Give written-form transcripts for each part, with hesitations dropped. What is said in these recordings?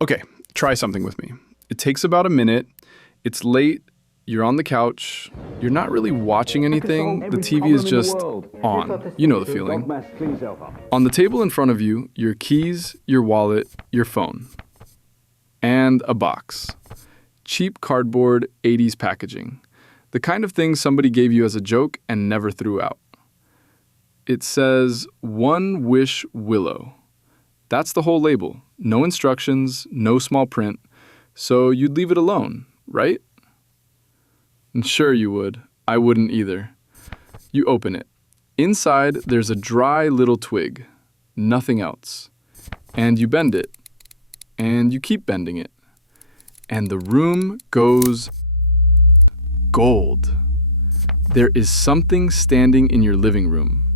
Okay, try something with me. It takes about a minute. It's late. You're on the couch. You're not really watching anything. The TV is just on. You know the feeling. On the table in front of you, your keys, your wallet, your phone. And a box. Cheap cardboard, 80s packaging. The kind of thing somebody gave you as a joke and never threw out. It says, One Wish Willow. That's the whole label. No instructions, no small print. So you'd leave it alone, right? And sure you would. I wouldn't either. You open it. Inside, there's a dry little twig. Nothing else. And you bend it. And you keep bending it. And the room goes gold. There is something standing in your living room,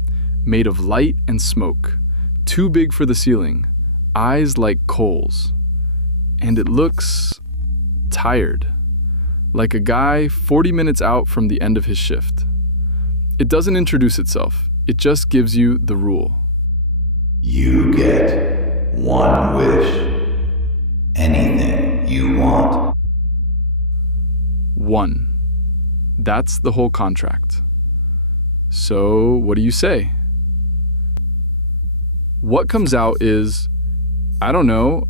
made of light and smoke, too big for the ceiling, eyes like coals. And it looks tired, like a guy 40 minutes out from the end of his shift. It doesn't introduce itself, it just gives you the rule. You get one wish. Anything you want. 1. That's the whole contract. So, what do you say? What comes out is, I don't know,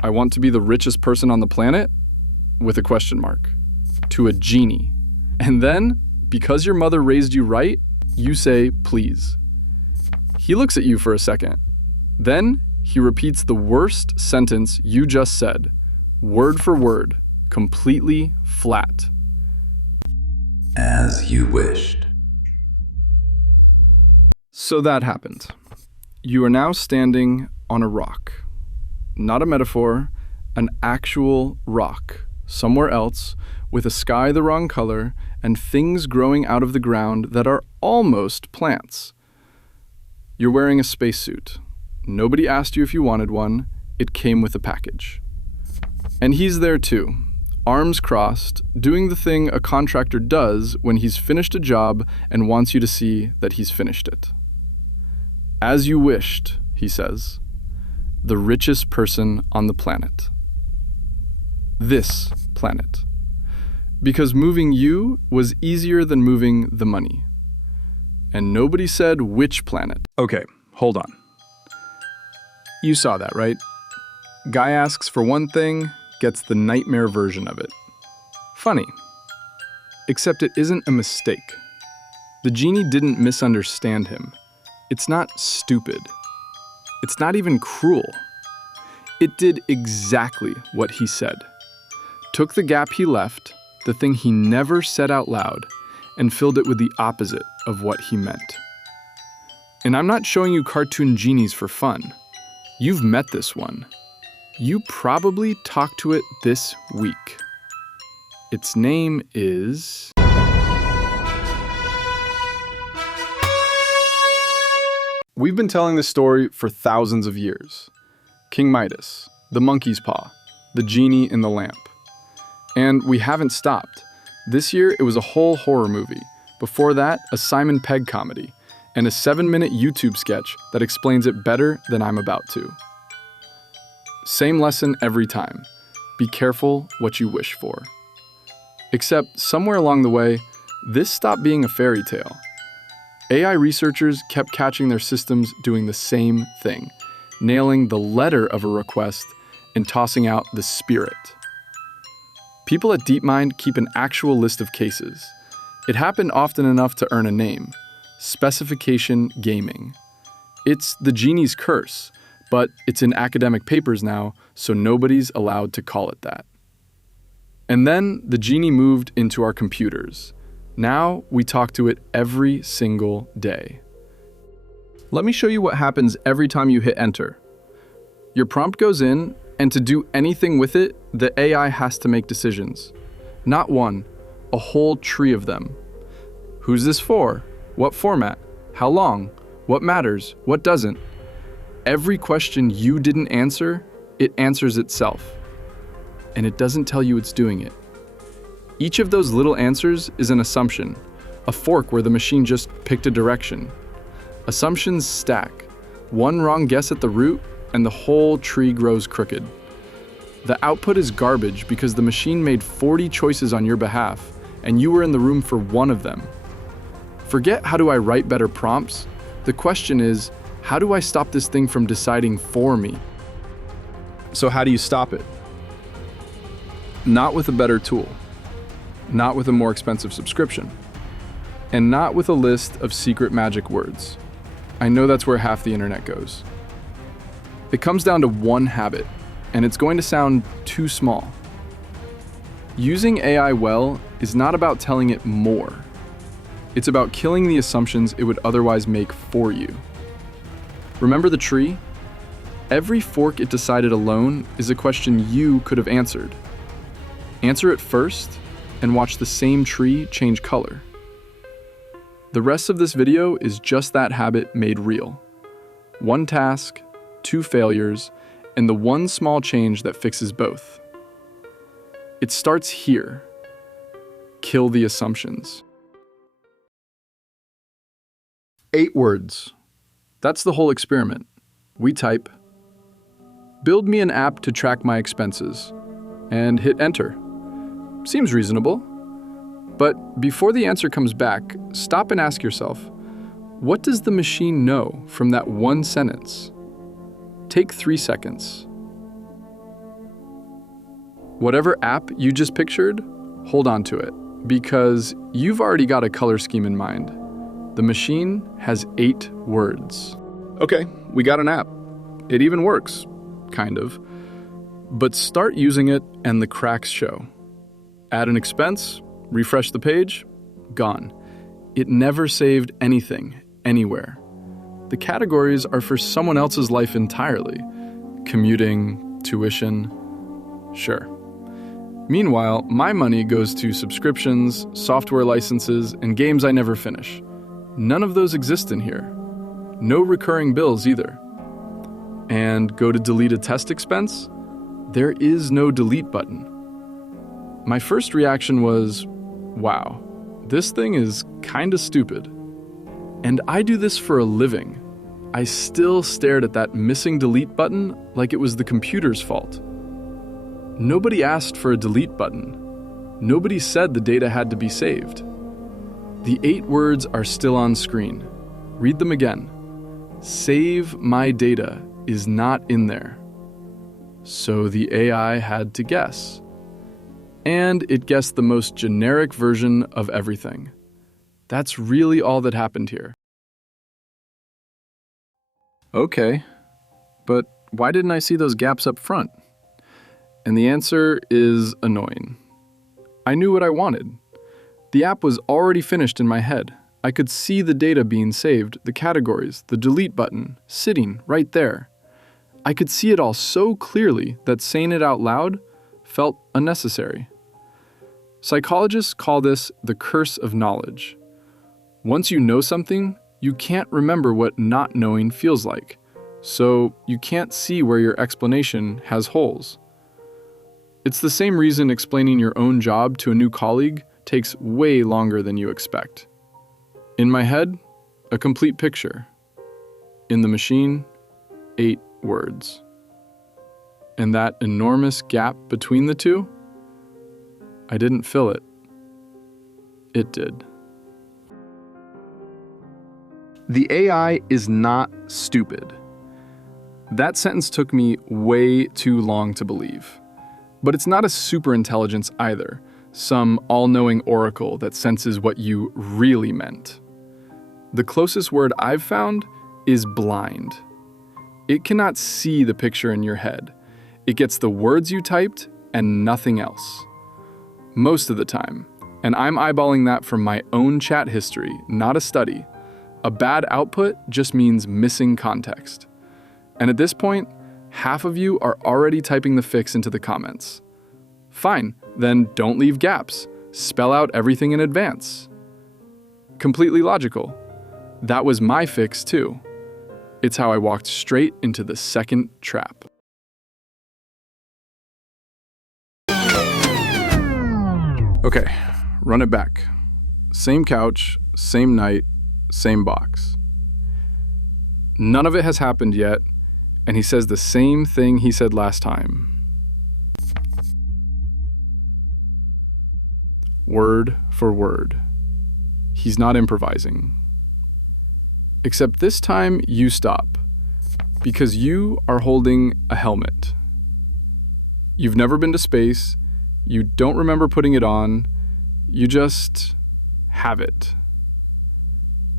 I want to be the richest person on the planet? With a question mark. To a genie. And then, because your mother raised you right, you say, please. He looks at you for a second. Then, he repeats the worst sentence you just said, word for word, completely flat. As you wished. So that happened. You are now standing on a rock. Not a metaphor, an actual rock, somewhere else, with a sky the wrong color and things growing out of the ground that are almost plants. You're wearing a spacesuit. Nobody asked you if you wanted one. It came with a package. And he's there too, arms crossed, doing the thing a contractor does when he's finished a job and wants you to see that he's finished it. As you wished, he says, the richest person on the planet. This planet. Because moving you was easier than moving the money. And nobody said which planet. Okay, hold on. You saw that, right? Guy asks for one thing, gets the nightmare version of it. Funny. Except it isn't a mistake. The genie didn't misunderstand him. It's not stupid. It's not even cruel. It did exactly what he said. Took the gap he left, the thing he never said out loud, and filled it with the opposite of what he meant. And I'm not showing you cartoon genies for fun. You've met this one. You probably talked to it this week. Its name is... We've been telling this story for thousands of years. King Midas, the monkey's paw, the genie in the lamp. And we haven't stopped. This year, it was a whole horror movie. Before that, a Simon Pegg comedy, and a 7-minute YouTube sketch that explains it better than I'm about to. Same lesson every time. Be careful what you wish for. Except, somewhere along the way, this stopped being a fairy tale. AI researchers kept catching their systems doing the same thing, nailing the letter of a request and tossing out the spirit. People at DeepMind keep an actual list of cases. It happened often enough to earn a name, specification gaming. It's the genie's curse, but it's in academic papers now, so nobody's allowed to call it that. And then the genie moved into our computers. Now we talk to it every single day. Let me show you what happens every time you hit enter. Your prompt goes in, and to do anything with it, the AI has to make decisions. Not one, a whole tree of them. Who's this for? What format? How long? What matters? What doesn't? Every question you didn't answer, it answers itself. And it doesn't tell you it's doing it. Each of those little answers is an assumption, a fork where the machine just picked a direction. Assumptions stack. One wrong guess at the root, and the whole tree grows crooked. The output is garbage because the machine made 40 choices on your behalf, and you were in the room for one of them. Forget how do I write better prompts? The question is, how do I stop this thing from deciding for me? So how do you stop it? Not with a better tool, not with a more expensive subscription, and not with a list of secret magic words. I know that's where half the internet goes. It comes down to one habit, and it's going to sound too small. Using AI well is not about telling it more. It's about killing the assumptions it would otherwise make for you. Remember the tree? Every fork it decided alone is a question you could have answered. Answer it first, and watch the same tree change color. The rest of this video is just that habit made real. One task, 2 failures, and the one small change that fixes both. It starts here. Kill the assumptions. 8 words. That's the whole experiment. We type, "Build me an app to track my expenses," and hit enter. Seems reasonable. But before the answer comes back, stop and ask yourself, what does the machine know from that one sentence? Take 3 seconds. Whatever app you just pictured, hold on to it, because you've already got a color scheme in mind. The machine has 8 words. Okay, we got an app. It even works, kind of. But start using it and the cracks show. Add an expense, refresh the page, gone. It never saved anything, anywhere. The categories are for someone else's life entirely. Commuting, tuition, sure. Meanwhile, my money goes to subscriptions, software licenses, and games I never finish. None of those exist in here. No recurring bills either. And go to delete a test expense? There is no delete button. My first reaction was, wow, this thing is kinda stupid. And I do this for a living. I still stared at that missing delete button like it was the computer's fault. Nobody asked for a delete button. Nobody said the data had to be saved. The 8 words are still on screen. Read them again. Save my data is not in there. So the AI had to guess. And it guessed the most generic version of everything. That's really all that happened here. Okay, but why didn't I see those gaps up front? And the answer is annoying. I knew what I wanted. The app was already finished in my head. I could see the data being saved, the categories, the delete button, sitting right there. I could see it all so clearly that saying it out loud felt unnecessary. Psychologists call this the curse of knowledge. Once you know something, you can't remember what not knowing feels like, so you can't see where your explanation has holes. It's the same reason explaining your own job to a new colleague takes way longer than you expect. In my head, a complete picture. In the machine, 8 words. And that enormous gap between the two? I didn't fill it. It did. The AI is not stupid. That sentence took me way too long to believe. But it's not a superintelligence either, some all-knowing oracle that senses what you really meant. The closest word I've found is blind. It cannot see the picture in your head. It gets the words you typed and nothing else. Most of the time, and I'm eyeballing that from my own chat history, not a study. A bad output just means missing context. And at this point, half of you are already typing the fix into the comments. Fine, then don't leave gaps. Spell out everything in advance. Completely logical. That was my fix too. It's how I walked straight into the second trap. Okay, run it back. Same couch, same night, same box. None of it has happened yet, And he says the same thing he said last time. Word for word. He's not improvising. Except this time you stop, because you are holding a helmet. You've never been to space, you don't remember putting it on, you just have it.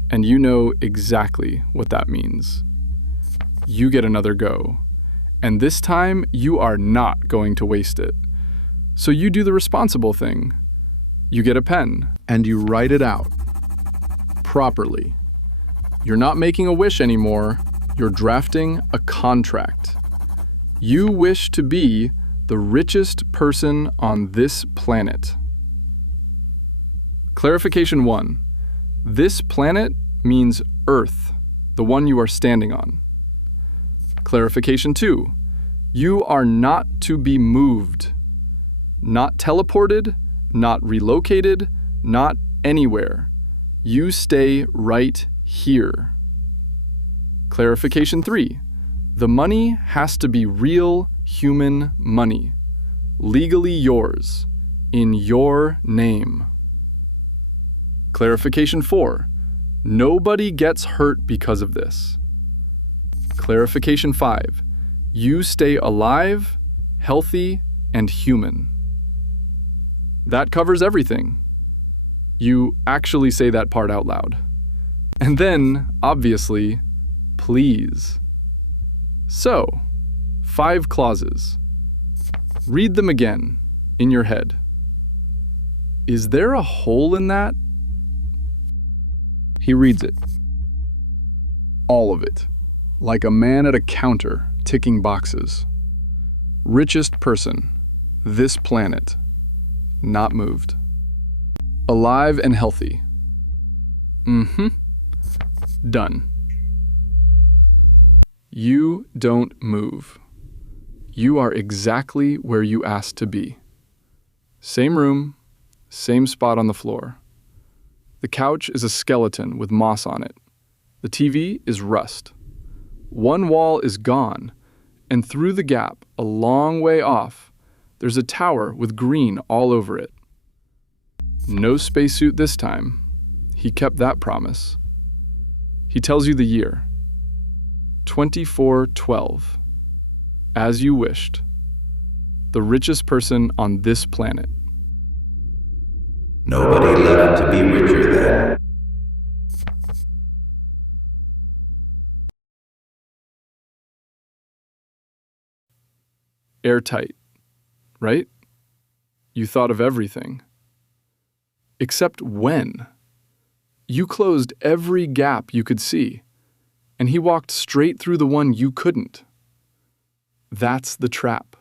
And you know exactly what that means. You get another go, and this time you are not going to waste it. So you do the responsible thing. You get a pen, and you write it out. Properly. You're not making a wish anymore, you're drafting a contract. You wish to be the richest person on this planet. Clarification 1. This planet means Earth, the one you are standing on. Clarification 2. You are not to be moved. Not teleported, not relocated, not anywhere. You stay right here. Clarification 3. The money has to be real human money. Legally yours. In your name. Clarification 4. Nobody gets hurt because of this. Clarification 5. You stay alive, healthy, and human. That covers everything. You actually say that part out loud. And then, obviously, please. So, 5 clauses. Read them again, in your head. Is there a hole in that? He reads it. All of it. Like a man at a counter, ticking boxes. Richest person. This planet. Not moved. Alive and healthy. Done. You don't move. You are exactly where you asked to be. Same room, same spot on the floor. The couch is a skeleton with moss on it. The TV is rust. One wall is gone, and through the gap, a long way off, there's a tower with green all over it. No spacesuit this time. He kept that promise. He tells you the year. 2412. As you wished. The richest person on this planet. Nobody left to be richer than. Airtight, right? You thought of everything. Except when? You closed every gap you could see, and he walked straight through the one you couldn't. That's the trap.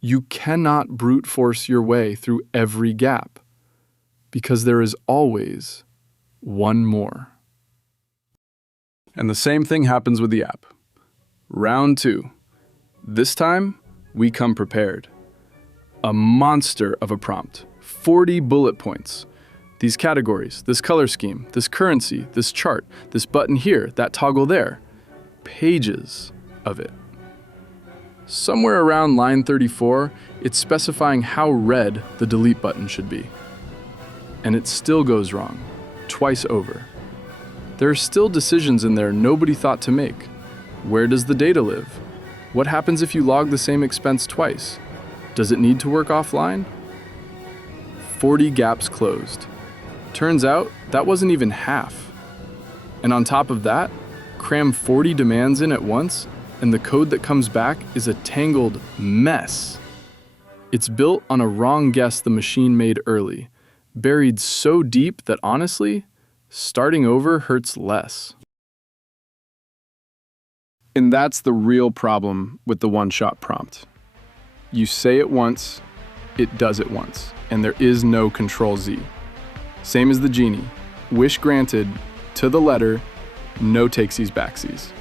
You cannot brute force your way through every gap, because there is always one more. And the same thing happens with the app. Round 2. This time, we come prepared. A monster of a prompt. 40 bullet points. These categories, this color scheme, this currency, this chart, this button here, that toggle there. Pages of it. Somewhere around line 34, it's specifying how red the delete button should be. And it still goes wrong, twice over. There are still decisions in there nobody thought to make. Where does the data live? What happens if you log the same expense twice? Does it need to work offline? 40 gaps closed. Turns out that wasn't even half. And on top of that, cram 40 demands in at once, and the code that comes back is a tangled mess. It's built on a wrong guess the machine made early, buried so deep that honestly, starting over hurts less. And that's the real problem with the one-shot prompt. You say it once, it does it once, and there is no Control-Z. Same as the genie. Wish granted, to the letter, no takesies backsies.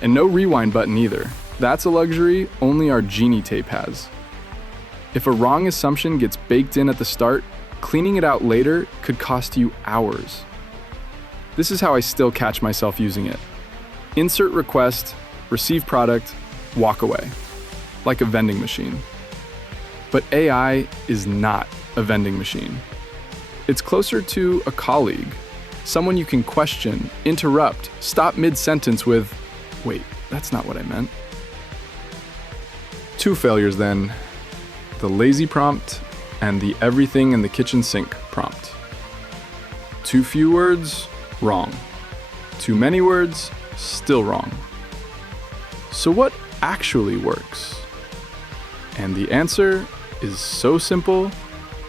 And no rewind button either. That's a luxury only our genie tape has. If a wrong assumption gets baked in at the start, cleaning it out later could cost you hours. This is how I still catch myself using it. Insert request, receive product, walk away, like a vending machine. But AI is not a vending machine. It's closer to a colleague, someone you can question, interrupt, stop mid-sentence with, "Wait, that's not what I meant." Two failures then, the lazy prompt and the everything in the kitchen sink prompt. Too few words, wrong. Too many words, still wrong. So what actually works? And the answer is so simple,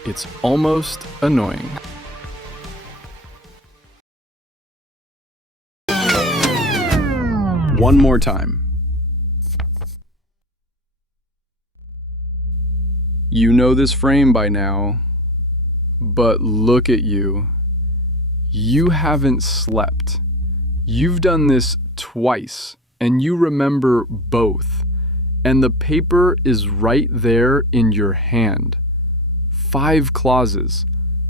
it's almost annoying. One more time. You know this frame by now, but look at you. You haven't slept. You've done this twice, and you remember both. And the paper is right there in your hand. 5 clauses,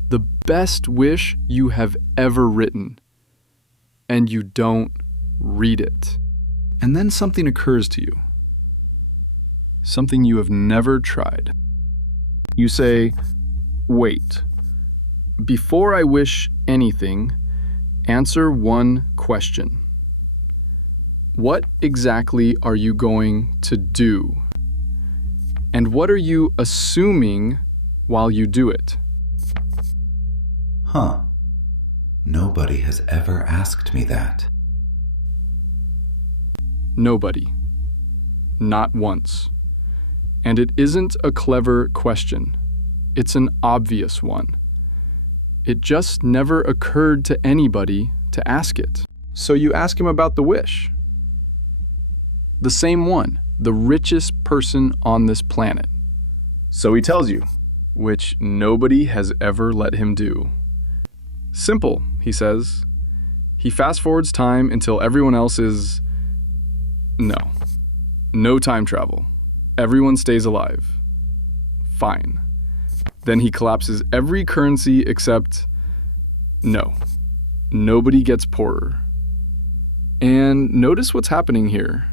the best wish you have ever written. And you don't read it. And then something occurs to you. Something you have never tried. You say, "Wait. Before I wish anything, answer one question. What exactly are you going to do? And what are you assuming while you do it?" Huh. Nobody has ever asked me that. Nobody. Not once. And it isn't a clever question. It's an obvious one. It just never occurred to anybody to ask it. So you ask him about the wish. The same one, the richest person on this planet. So he tells you, which nobody has ever let him do. Simple, he says. He fast forwards time until everyone else is... No time travel. Everyone stays alive. Fine. Then he collapses every currency except... No. Nobody gets poorer. And notice what's happening here.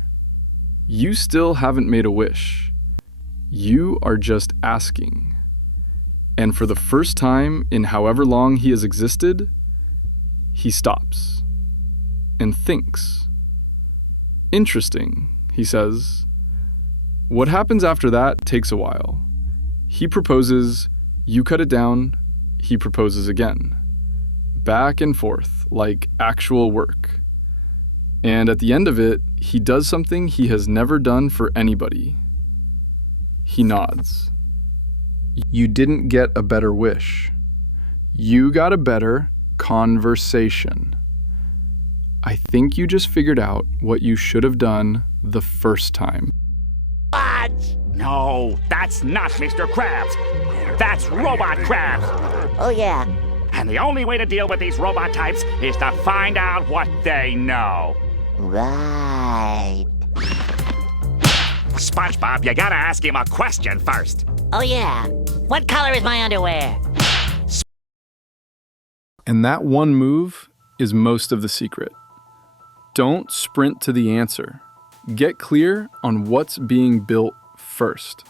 You still haven't made a wish. You are just asking. And for the first time in however long he has existed, he stops and thinks. Interesting, he says. What happens after that takes a while. He proposes, you cut it down, he proposes again. Back and forth, like actual work. And at the end of it, he does something he has never done for anybody. He nods. You didn't get a better wish. You got a better conversation. I think you just figured out what you should have done the first time. What? No, that's not Mr. Krabs. That's Robot Krabs. Oh, yeah. And the only way to deal with these robot types is to find out what they know. Right. SpongeBob, you gotta ask him a question first. Oh, yeah. What color is my underwear? And that one move is most of the secret. Don't sprint to the answer. Get clear on what's being built first.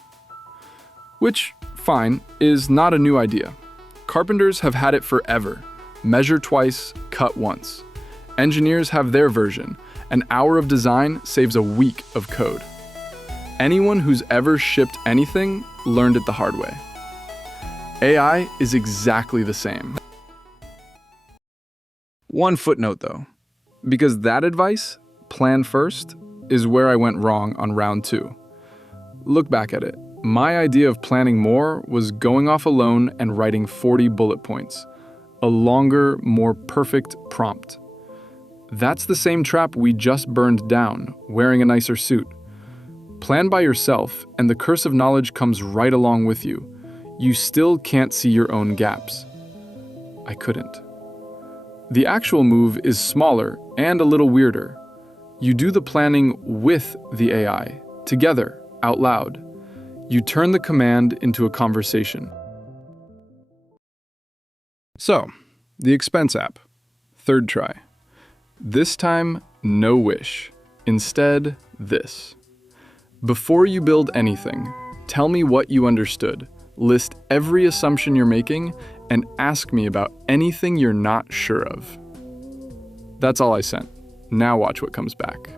Which, fine, is not a new idea. Carpenters have had it forever. Measure twice, cut once. Engineers have their version. An hour of design saves a week of code. Anyone who's ever shipped anything learned it the hard way. AI is exactly the same. One footnote though, because that advice, plan first, is where I went wrong on round 2. Look back at it. My idea of planning more was going off alone and writing 40 bullet points, a longer, more perfect prompt. That's the same trap we just burned down, wearing a nicer suit. Plan by yourself, and the curse of knowledge comes right along with you. You still can't see your own gaps. I couldn't. The actual move is smaller and a little weirder. You do the planning with the AI, together, out loud. You turn the command into a conversation. So, the expense app. 3rd try. This time, no wish. Instead, this. Before you build anything, tell me what you understood, list every assumption you're making, and ask me about anything you're not sure of. That's all I sent. Now watch what comes back.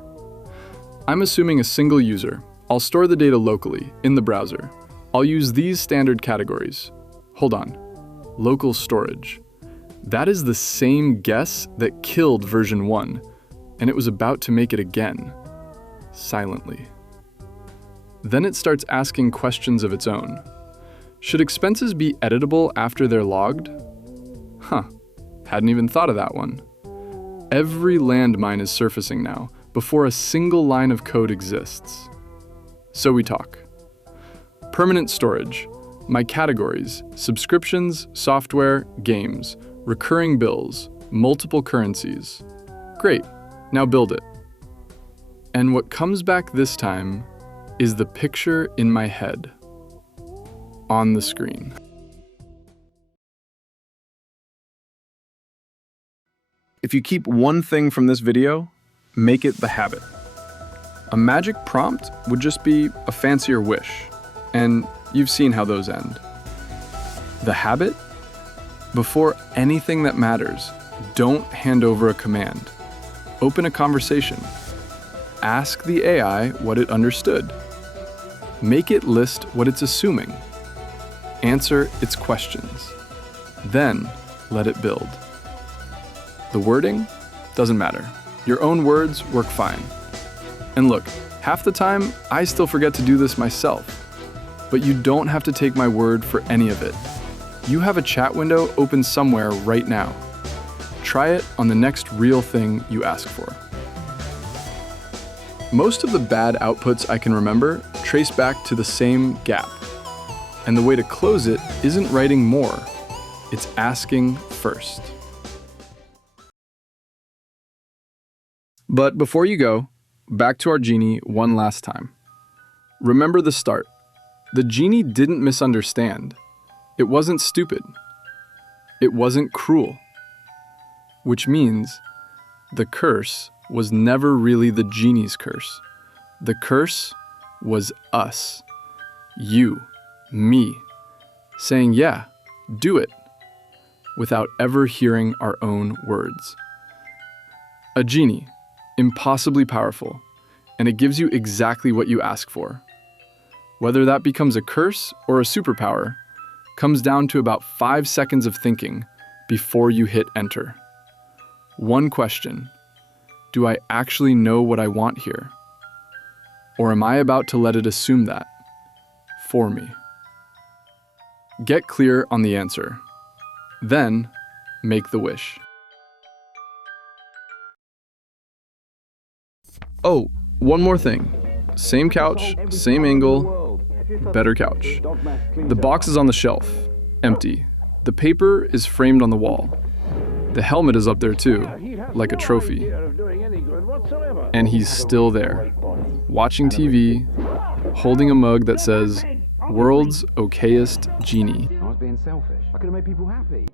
I'm assuming a single user. I'll store the data locally, in the browser. I'll use these standard categories. Hold on. Local storage. That is the same guess that killed version 1, and it was about to make it again. Silently. Then it starts asking questions of its own. Should expenses be editable after they're logged? Huh, hadn't even thought of that one. Every landmine is surfacing now, before a single line of code exists. So we talk. Permanent storage. My categories: subscriptions, software, games, recurring bills, multiple currencies. Great, now build it. And what comes back this time is the picture in my head. On the screen. If you keep one thing from this video, make it the habit. A magic prompt would just be a fancier wish, and you've seen how those end. The habit? Before anything that matters, don't hand over a command. Open a conversation. Ask the AI what it understood. Make it list what it's assuming. Answer its questions. Then let it build. The wording doesn't matter. Your own words work fine. And look, half the time, I still forget to do this myself. But you don't have to take my word for any of it. You have a chat window open somewhere right now. Try it on the next real thing you ask for. Most of the bad outputs I can remember trace back to the same gap. And the way to close it isn't writing more, it's asking first. But before you go, back to our genie one last time. Remember the start. The genie didn't misunderstand. It wasn't stupid. It wasn't cruel. Which means the curse was never really the genie's curse. The curse was us. You, me, saying, yeah, do it, without ever hearing our own words. A genie. Impossibly powerful, and it gives you exactly what you ask for. Whether that becomes a curse or a superpower comes down to about 5 seconds of thinking before you hit enter. One question: do I actually know what I want here? Or am I about to let it assume that for me? Get clear on the answer. Then make the wish. Oh, one more thing. Same couch, same angle, better couch. The box is on the shelf, empty. The paper is framed on the wall. The helmet is up there too, like a trophy. And he's still there, watching TV, holding a mug that says, "World's okayest genie." I was being selfish. I could have made people happy.